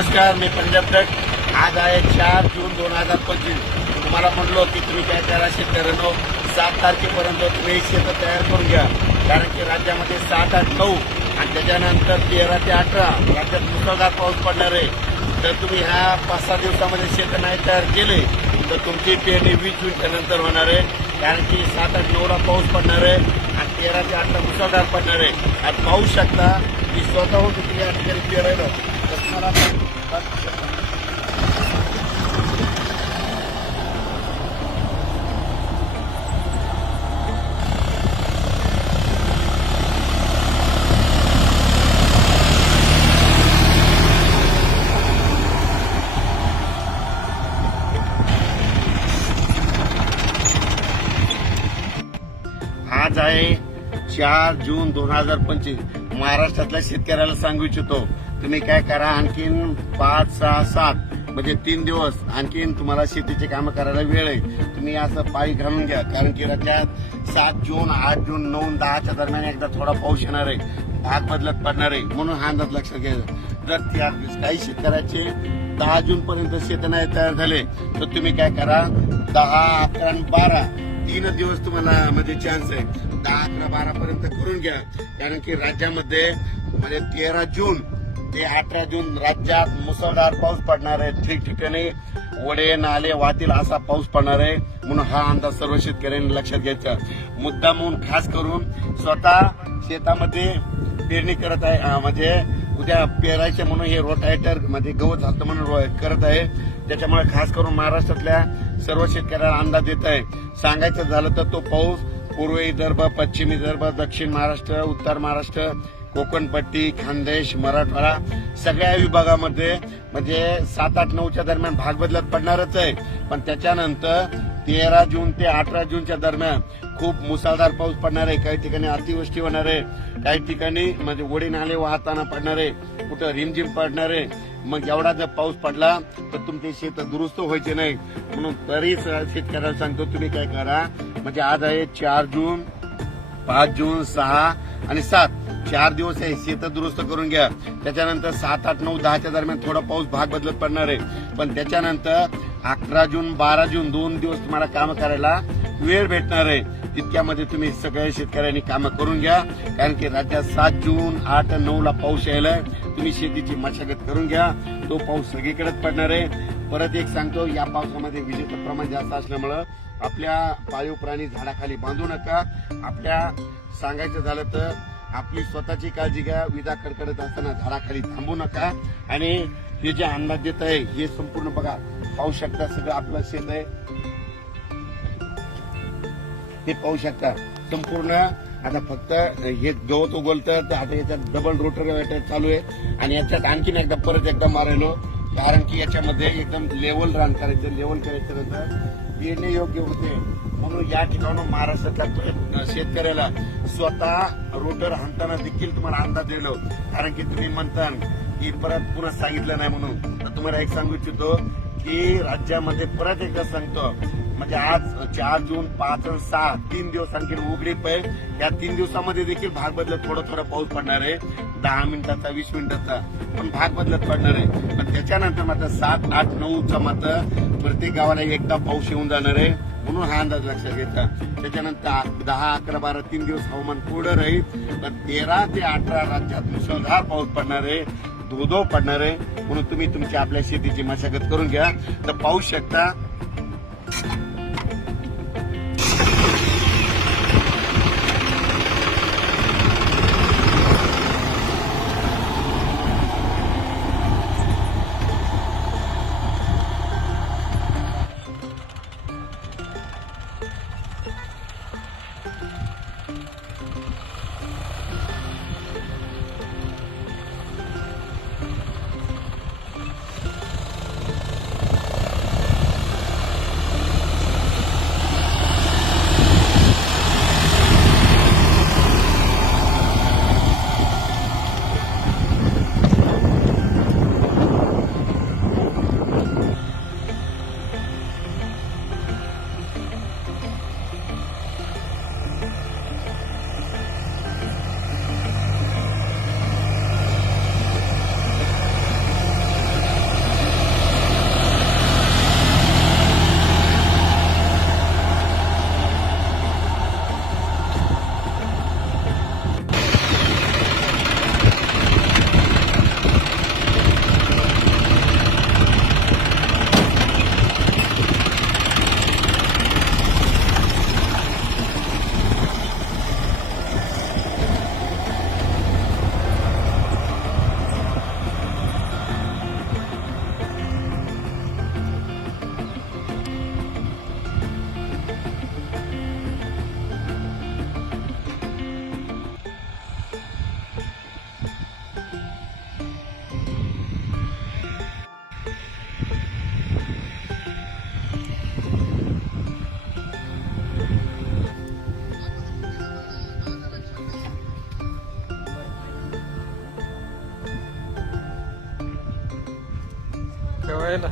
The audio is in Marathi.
नमस्कार, मी पंजाब ट्रक. आज आहे 4 जून 2025. तुम्हाला म्हणलो की तुम्ही काय करा शेतकऱ्यांनो, 7 तारखेपर्यंत तुम्ही शेत तयार करून घ्या. कारण की राज्यामध्ये 7, 8, 9 आणि त्याच्यानंतर 13 ते 18 राज्यात मुसळधार पाऊस पडणार आहे. तर तुम्ही ह्या 5-6 दिवसामध्ये शेत नाही तयार केले तर तुमची पेरणी 20 मिनिटानंतर होणार आहे. कारण की 7, 8, 9ला पाऊस पडणार आहे आणि 13 ते 18 मुसळधार पडणार आहे. आज पाहू शकता की स्वतःहून तुम्ही या ठिकाणी पेरायला तर तुम्हाला आज आहे 4 जून 2025. महाराष्ट्रातल्या शेतकऱ्याला सांगू इच्छितो, तुम्ही काय करा, आणखीन 5, 6, 7 म्हणजे 3 दिवस आणखीन तुम्हाला शेतीचे कामं करायला वेळ आहे. तुम्ही असं पाळी घालून घ्या. कारण की राज्यात 7 जून, 8 जून, 9, 10च्या दरम्यान एकदा थोडा पाऊस येणार आहे, भाग बदलत पडणार आहे. म्हणून हा अंदाज लक्षात घ्यायचा. जर त्या काही शेतकऱ्याचे 10 जून पर्यंत शेत नाही तयार झाले तर तुम्ही काय करा, 10, 11 आणि 12 3 दिवस तुम्हाला म्हणजे चान्स आहे. 10, 11, 12 पर्यंत करून घ्या. कारण की राज्यामध्ये म्हणजे 13 जून ते 18 जून राज्यात मुसळधार पाऊस पडणार आहे. ठिकठिकाणी ओढे नाले वाहतील असा पाऊस पडणार आहे. म्हणून हा अंदाज सर्व शेतकऱ्यांनी लक्षात घ्यायचा. मुद्दा म्हणून खास करून स्वतः शेतामध्ये पेरणी करत आहे, म्हणजे उद्या पेरायचे म्हणून हे रोटायटर म्हणजे गवत झालं म्हणून करत आहे. त्याच्यामुळे खास करून महाराष्ट्रातल्या सर्व शेतकऱ्यांना अंदाज देत आहे. सांगायचं झालं तर तो पाऊस पूर्व विदर्भ, पश्चिम विदर्भ, दक्षिण महाराष्ट्र, उत्तर महाराष्ट्र, कोकणपट्टी, खानदेश, मराठवाडा सगळ्या विभागामध्ये म्हणजे 7, 8, 9च्या दरम्यान भाग बदलत पडणारच आहे. पण त्याच्यानंतर 13 जून ते 18 जूनच्या दरम्यान खूप मुसळधार पाऊस पडणार आहे. काही ठिकाणी अतिवृष्टी होणार आहे, काही ठिकाणी म्हणजे ओढे नाले वाहताना पडणार आहे, कुठं रिमझिम पडणार आहे. मग एवढा जर पाऊस पडला तर तुमचे शेत दुरुस्त व्हायचे नाही. म्हणून तरी शेतकऱ्याला सांगतो, तुम्ही काय करा, म्हणजे आज आहे 4 जून, 5 जून, 6 आणि 7 4 दिवस आहे, शेत दुरुस्त करून घ्या. त्याच्यानंतर 7, 8, 9, 10च्या दरम्यान थोडा पाऊस भाग बदलत पडणार आहे. पण त्याच्यानंतर 11 जून, 12 जून 2 दिवस तुम्हाला काम करायला वेळ भेटणार आहे. तितक्यामध्ये तुम्ही सगळ्या शेतकऱ्यांनी कामं करून घ्या. कारण की राज्यात 7 जून, 8, 9ला पाऊस यायलाय. तुम्ही शेतीची मशागत करून घ्या. तो पाऊस सगळीकडेच पडणार आहे. परत एक सांगतो, या पावसामध्ये विजेचं प्रमाण जास्त असल्यामुळं आपल्या पाळीव प्राणी झाडाखाली बांधू नका. आपल्या सांगायचं झालं तर आपली स्वतःची काळजी घ्या. विजा कडकडत असताना झाडाखाली थांबू नका. आणि हे जे अंदाज देत आहे हे संपूर्ण बघा, पाहू शकता सगळं आपलं शेत आहे, हे पाहू शकता संपूर्ण. आता फक्त हे गवत उगवलं तर आता याच्यात डबल रोटर चालू आहे आणि याच्यात आणखीन एकदा परत एकदा मारायलो. कारण की याच्यामध्ये एकदम लेवल रान करायचं, लेवल करायचं नंतर पेरणे योग्य होते. म्हणून या ठिकाणी महाराष्ट्रातल्या शेतकऱ्याला स्वतः रोटर हाणताना देखील तुम्हाला अंदाज देणं. कारण की तुम्ही म्हणता की परत पुन्हा सांगितलं नाही म्हणून, तर तुम्हाला एक सांगू इच्छितो की राज्यामध्ये परत एकदा सांगतो, म्हणजे आज 4 जून, 5 आणि 6 3 दिवस आणखी उघडीप आहे. या 3 दिवसामध्ये देखील भाग बदलत थोडा पाऊस पडणार आहे. 10 मिनिटाचा, 20 मिनिटाचा पण भाग बदलत पडणार आहे. पण त्याच्यानंतर मात्र 7, 8, 9चा मात्र प्रत्येक गावाला एकदा पाऊस येऊन जाणार आहे. म्हणून हा अंदाज लक्षात घेता. त्याच्यानंतर 10, 11, 12 3 दिवस हवामान कोरडं राहील. तर 13 ते 18 राज्यात मुसळधार पाऊस पडणार आहे, धोधो पडणार आहे. म्हणून तुम्ही तुमच्या आपल्या शेतीची मशागत करून घ्या. तर पाहू शकता ठेवायला